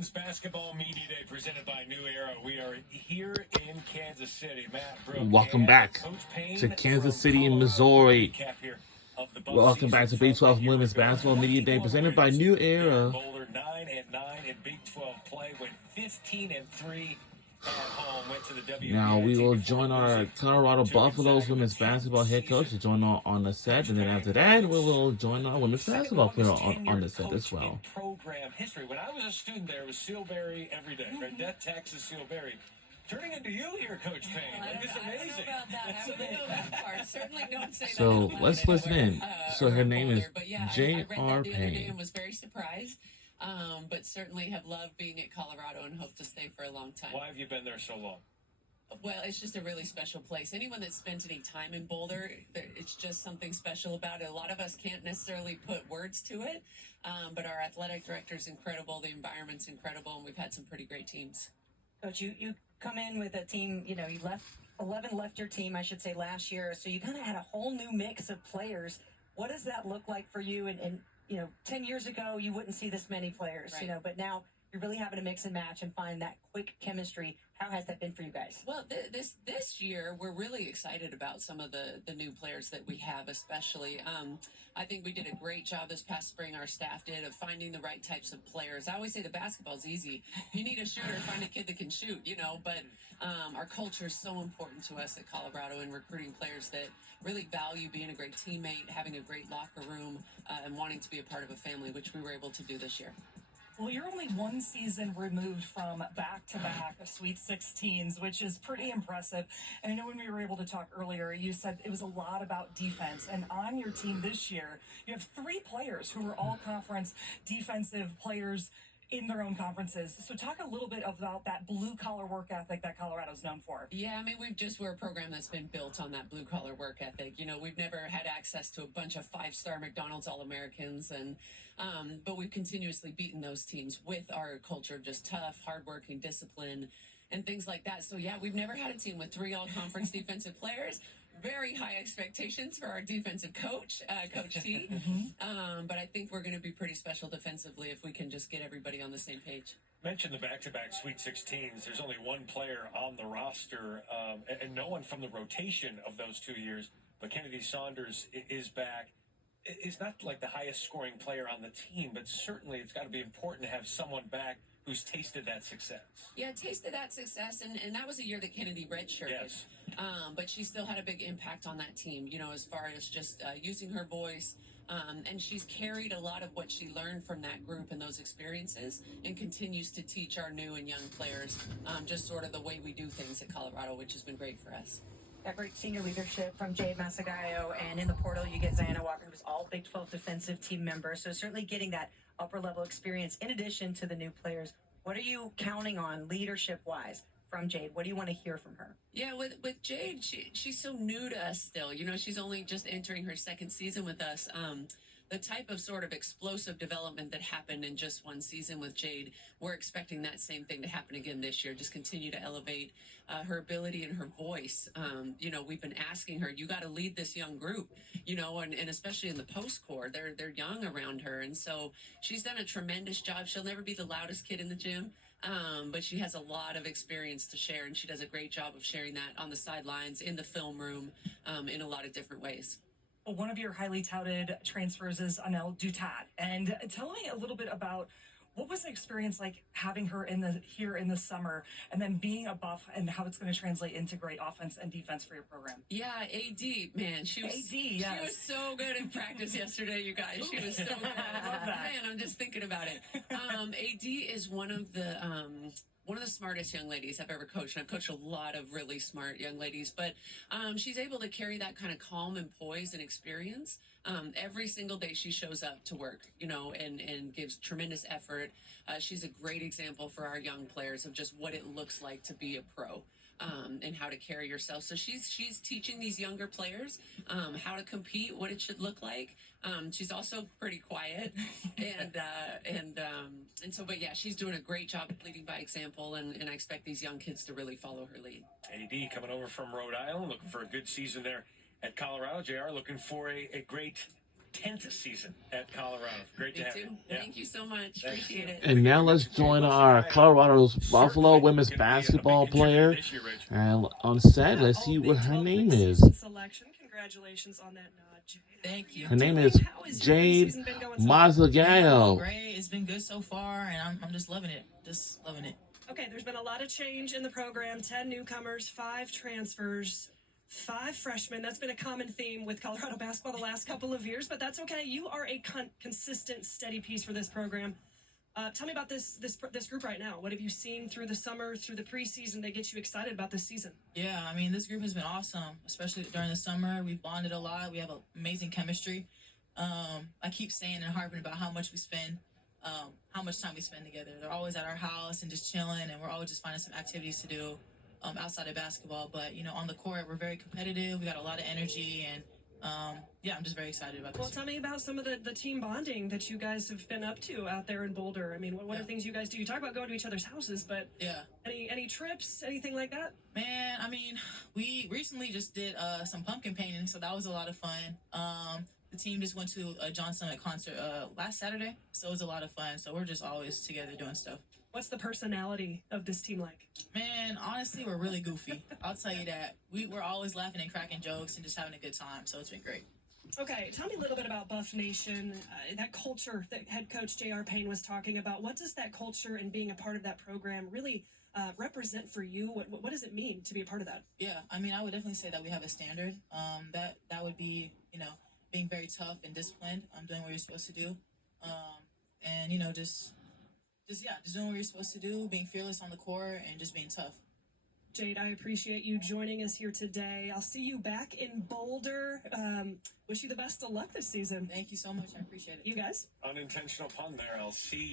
Men's Basketball Media Day presented by New Era. We are here in Kansas City. Matt Brooke. Welcome back to Kansas City, Missouri. Welcome back to Big 12 Women's Basketball Media Day presented by New Era. Boulder 9-9 in Big 12 play, went 15-3 at home. Went to the WBA. Now we will join our Colorado Buffaloes women's basketball head coach to join on the set, and then after that we will join our women's basketball player on the set as well. Program history. When I was a student, there was Sealberry every day. Right? That Texas Sealberry. Turning into you here, Coach Payne. Like, it's amazing. I don't know about that. I wouldn't go that far. Certainly don't say that. So let's listen in. So her name is J.R. Payne. I read that the other day and was very surprised. But certainly have loved being at Colorado and hope to stay for a long time. Why have you been there so long? Well, it's just a really special place. Anyone that spent any time in Boulder, it's just something special about it. A lot of us can't necessarily put words to it, but our athletic director is incredible. The environment's incredible, and we've had some pretty great teams. Coach, you come in with a team, you left 11 left your team, I should say, last year. So you kind of had a whole new mix of players. What does that look like for you? And 10 years ago, you wouldn't see this many players, right. But now you're really having to mix and match and find that quick chemistry. How has that been for you guys? Well, this year, we're really excited about some of the new players that we have, especially. I think we did a great job this past spring, our staff did, of finding the right types of players. I always say the basketball's easy. If you need a shooter, find a kid that can shoot, but our culture is so important to us at Colorado and recruiting players that really value being a great teammate, having a great locker room, and wanting to be a part of a family, which we were able to do this year. Well, you're only one season removed from back-to-back Sweet 16s, which is pretty impressive. And I know when we were able to talk earlier, you said it was a lot about defense. And on your team this year, you have 3 players who are all conference defensive players in their own conferences. So talk a little bit about that blue-collar work ethic that Colorado's known for. Yeah, I mean, we're a program that's been built on that blue-collar work ethic. We've never had access to a bunch of 5-star McDonald's All-Americans, but we've continuously beaten those teams with our culture of just tough, hardworking, discipline, and things like that. So, yeah, we've never had a team with 3 all-conference defensive players. Very high expectations for our defensive coach, Coach T. But I think we're going to be pretty special defensively if we can just get everybody on the same page. Mentioned the back-to-back Sweet 16s. There's only one player on the roster, and no one from the rotation of those 2 years. But Kennedy Saunders is back. It's not like the highest scoring player on the team, but certainly it's got to be important to have someone back who's tasted that success. Yeah, tasted that success, and that was a year that Kennedy redshirted. Yes. But she still had a big impact on that team, as far as just using her voice. And she's carried a lot of what she learned from that group and those experiences and continues to teach our new and young players just sort of the way we do things at Colorado, which has been great for us. That great senior leadership from Jade Masagayo, and in the portal you get Ziana Walker, who's all Big 12 defensive team member. So certainly getting that upper-level experience in addition to the new players. What are you counting on leadership-wise from Jade? What do you want to hear from her? Yeah, with Jade, she's so new to us still. She's only just entering her second season with us. The type of sort of explosive development that happened in just one season with Jade, we're expecting that same thing to happen again this year. Just continue to elevate her ability and her voice. We've been asking her, you got to lead this young group, and especially in the post-core, they're young around her. And so she's done a tremendous job. She'll never be the loudest kid in the gym. But she has a lot of experience to share, and she does a great job of sharing that on the sidelines, in the film room, in a lot of different ways. Well, one of your highly touted transfers is Anel Dutat. And tell me a little bit about what was the experience like having her here in the summer and then being a Buff and how it's going to translate into great offense and defense for your program? Yeah, AD, man. She was so good in practice yesterday, you guys. She was so good. I love that. Man, I'm just thinking about it. AD is one of the smartest young ladies I've ever coached. And I've coached a lot of really smart young ladies, but she's able to carry that kind of calm and poise and experience. Every single day she shows up to work, and gives tremendous effort. She's a great example for our young players of just what it looks like to be a pro. And how to carry yourself. So she's teaching these younger players how to compete, what it should look like. She's also pretty quiet, but yeah, she's doing a great job of leading by example, and I expect these young kids to really follow her lead. AD coming over from Rhode Island, looking for a good season there at Colorado. JR looking for a great 10th season at Colorado. Great to Me have too. you. Yeah. Thank you so much. Thanks. Appreciate it. And now let's join our Colorado's Buffalo women's basketball player. And on set, let's see what her name is. Selection. Congratulations on that nod, Jade. Thank you. Her name is How has your Jade preseason been going so far? Mazzucato. Great. It's been good so far, and I'm just loving it. Just loving it. Okay, there's been a lot of change in the program. 10 newcomers, 5 transfers, 5 freshmen. That's been a common theme with Colorado basketball the last couple of years, but that's okay. You are a consistent, steady piece for this program. Tell me about this group right now. What have you seen through the summer, through the preseason that gets you excited about this season? Yeah, I mean, this group has been awesome, especially during the summer. We've bonded a lot. We have amazing chemistry. I keep saying and harping about how much we spend, how much time we spend together. They're always at our house and just chilling, and we're always just finding some activities to do outside of basketball. But, you know, on the court, we're very competitive. We got a lot of energy, and yeah, I'm just very excited about this. Well, tell me about some of the team bonding that you guys have been up to out there in Boulder. I mean, what are things you guys do? You talk about going to each other's houses, but Yeah. any trips, anything like that? Man, I mean, we recently just did some pumpkin painting, so that was a lot of fun. The team just went to a John Summit concert last Saturday, so it was a lot of fun. So we're just always together doing stuff. What's the personality of this team like? Man, honestly, we're really goofy. I'll tell you that. We're always laughing and cracking jokes and just having a good time, so it's been great. Okay, tell me a little bit about Buff Nation, that culture that head coach J.R. Payne was talking about. What does that culture and being a part of that program really represent for you? What does it mean to be a part of that? Yeah, I mean, I would definitely say that we have a standard. That would be, you know, being very tough and disciplined, doing what you're supposed to do, and you know, just doing what you're supposed to do, being fearless on the court, and just being tough. Jade, I appreciate you joining us here today. I'll see you back in Boulder. Wish you the best of luck this season. Thank you so much. I appreciate it. You guys? Unintentional pun there. I'll see